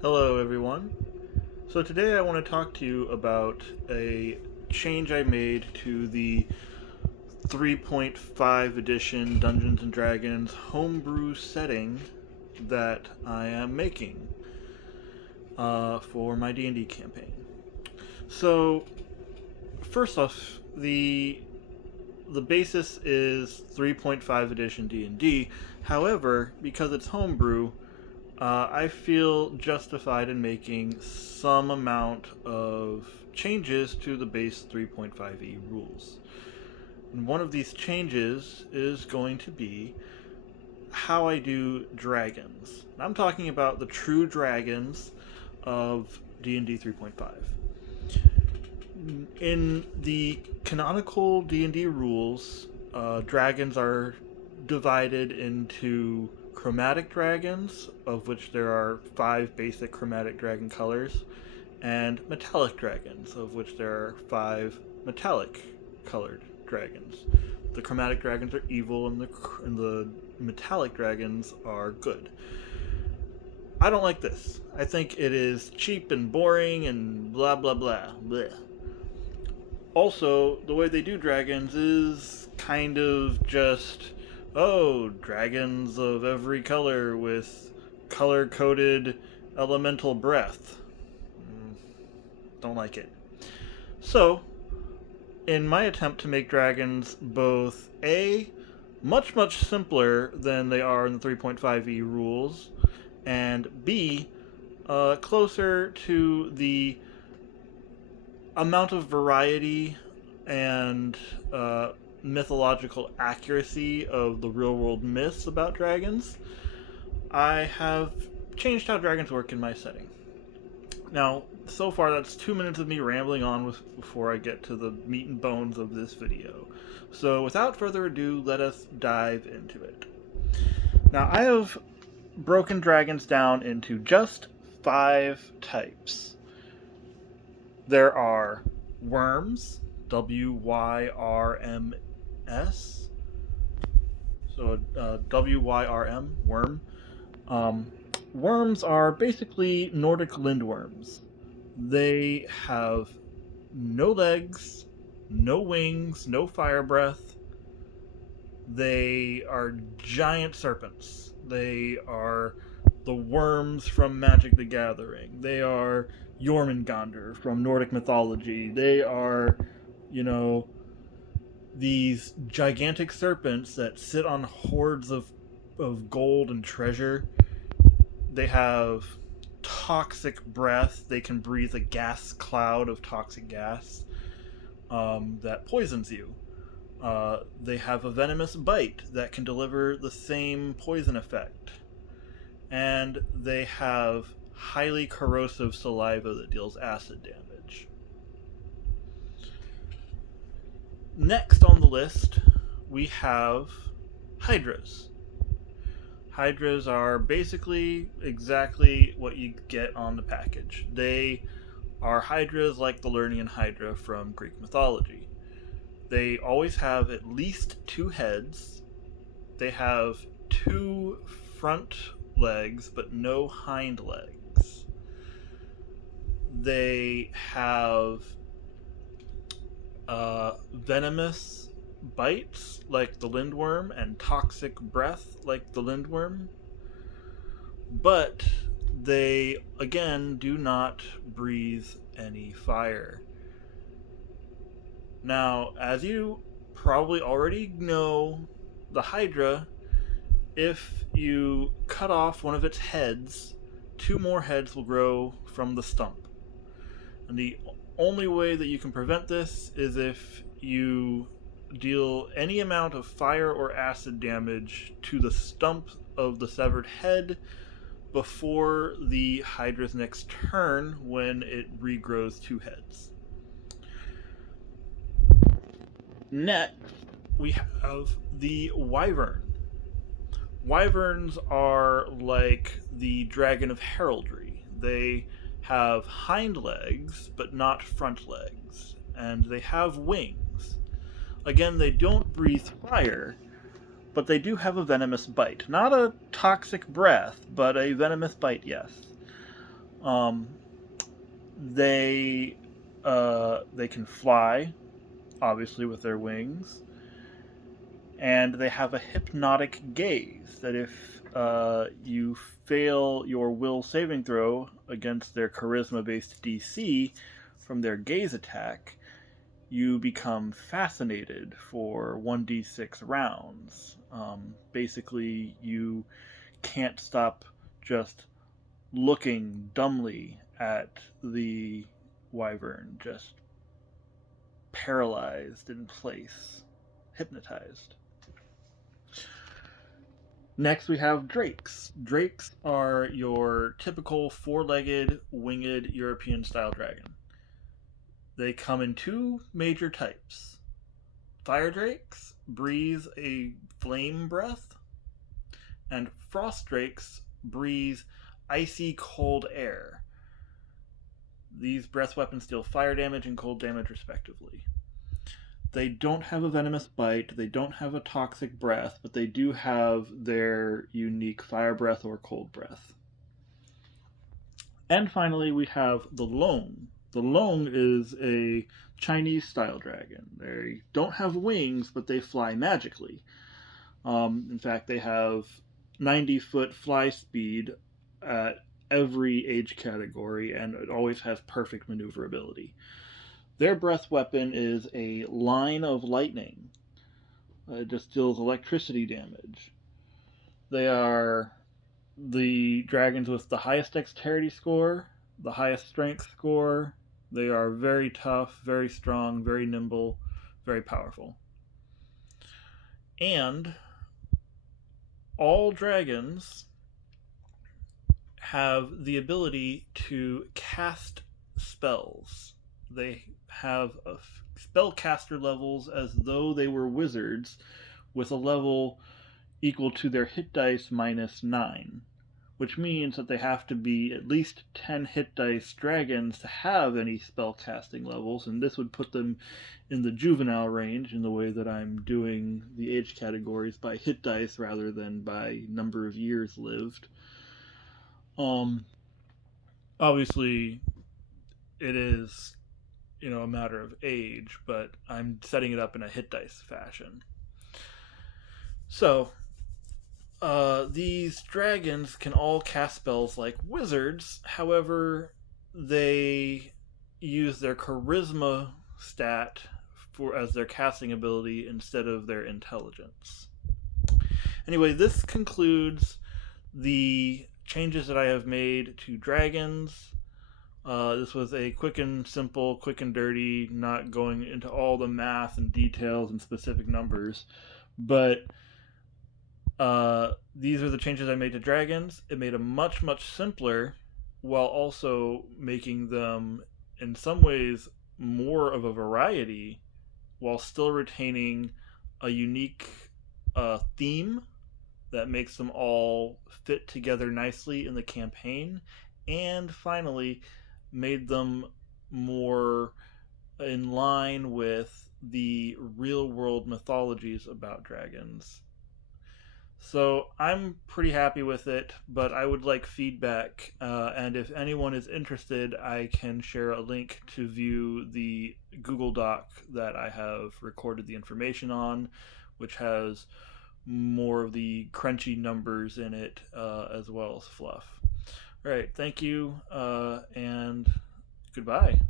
Hello, everyone. So today I want to talk to you about a change I made to the 3.5 edition Dungeons and Dragons homebrew setting that I am making for my D&D campaign. So first off, the basis is 3.5 edition D&D. However, because it's homebrew, I feel justified in making some amount of changes to the base 3.5e rules. And one of these changes is going to be how I do dragons. I'm talking about the true dragons of D&D 3.5. In the canonical D&D rules, dragons are divided into chromatic dragons, of which there are 5 basic chromatic dragon colors, and metallic dragons, of which there are 5 metallic colored dragons. The chromatic dragons are evil, and the metallic dragons are good. I don't like this. I think it is cheap and boring and blah blah blah. Bleh. Also, the way they do dragons is kind of just, oh, dragons of every color with color coded elemental breath. Don't like it. So, in my attempt to make dragons both A, much simpler than they are in the 3.5e rules, and B, closer to the amount of variety and mythological accuracy of the real world myths about dragons, I have changed how dragons work in my setting. Now, so far that's 2 minutes of me rambling on before I get to the meat and bones of this video. So without further ado, let us dive into it. Now, I have broken dragons down into just 5 types. There are worms, W-Y-R-M-S. So W-Y-R-M, worm. Worms are basically Nordic lindworms. They have no legs, no wings, no fire breath. They are giant serpents. They are the worms from Magic the Gathering. They are Jormungandr from Nordic mythology. They are, these gigantic serpents that sit on hordes of gold and treasure. They have toxic breath. They can breathe a gas cloud of toxic gas that poisons you. They have a venomous bite that can deliver the same poison effect. And they have highly corrosive saliva that deals acid damage. Next on the list, we have hydras. Hydras are basically exactly what you get on the package. They are hydras like the Lernian Hydra from Greek mythology. They always have at least 2 heads. They have 2 front legs, but no hind legs. They have venomous bites like the lindworm and toxic breath like the lindworm. But they, again, do not breathe any fire. Now, as you probably already know, the Hydra, if you cut off one of its heads, 2 more heads will grow from the stump. And the only way that you can prevent this is if you deal any amount of fire or acid damage to the stump of the severed head before the Hydra's next turn when it regrows 2 heads. Next, we have the Wyvern. Wyverns are like the Dragon of Heraldry. They have hind legs, but not front legs, and they have wings. Again, they don't breathe fire, but they do have a venomous bite. Not a toxic breath, but a venomous bite, yes. Um, they can fly, obviously with their wings, and they have a hypnotic gaze that if you fail your will saving throw against their charisma based DC from their gaze attack, you become fascinated for 1d6 rounds. Basically, you can't stop just looking dumbly at the wyvern, just paralyzed in place, hypnotized. Next, we have drakes. Drakes are your typical four legged, winged European style dragon. They come in two major types. Fire drakes breathe a flame breath, and frost drakes breathe icy cold air. These breath weapons deal fire damage and cold damage, respectively. They don't have a venomous bite, they don't have a toxic breath, but they do have their unique fire breath or cold breath. And finally, we have the Long. The Long is a Chinese style dragon. They don't have wings, but they fly magically. In fact, they have 90-foot fly speed at every age category, and it always has perfect maneuverability. Their breath weapon is a line of lightning. It just deals electricity damage. They are the dragons with the highest dexterity score, the highest strength score. They are very tough, very strong, very nimble, very powerful. And all dragons have the ability to cast spells. They have spellcaster levels as though they were wizards with a level equal to their hit dice minus 9, which means that they have to be at least 10 hit dice dragons to have any spell casting levels, and this would put them in the juvenile range in the way that I'm doing the age categories by hit dice rather than by number of years lived. Um, Obviously, it is, a matter of age, but I'm setting it up in a hit dice fashion. So, these dragons can all cast spells like wizards. However, they use their charisma stat for as their casting ability instead of their intelligence. Anyway, this concludes the changes that I have made to dragons. This was a quick and simple, quick and dirty, not going into all the math and details and specific numbers. But these are the changes I made to dragons. It made them much, much simpler while also making them, in some ways, more of a variety while still retaining a unique theme that makes them all fit together nicely in the campaign. And finally, made them more in line with the real world mythologies about dragons. So I'm pretty happy with it, but I would like feedback. And if anyone is interested, I can share a link to view the Google Doc that I have recorded the information on, which has more of the crunchy numbers in it as well as fluff. All right, thank you, and goodbye.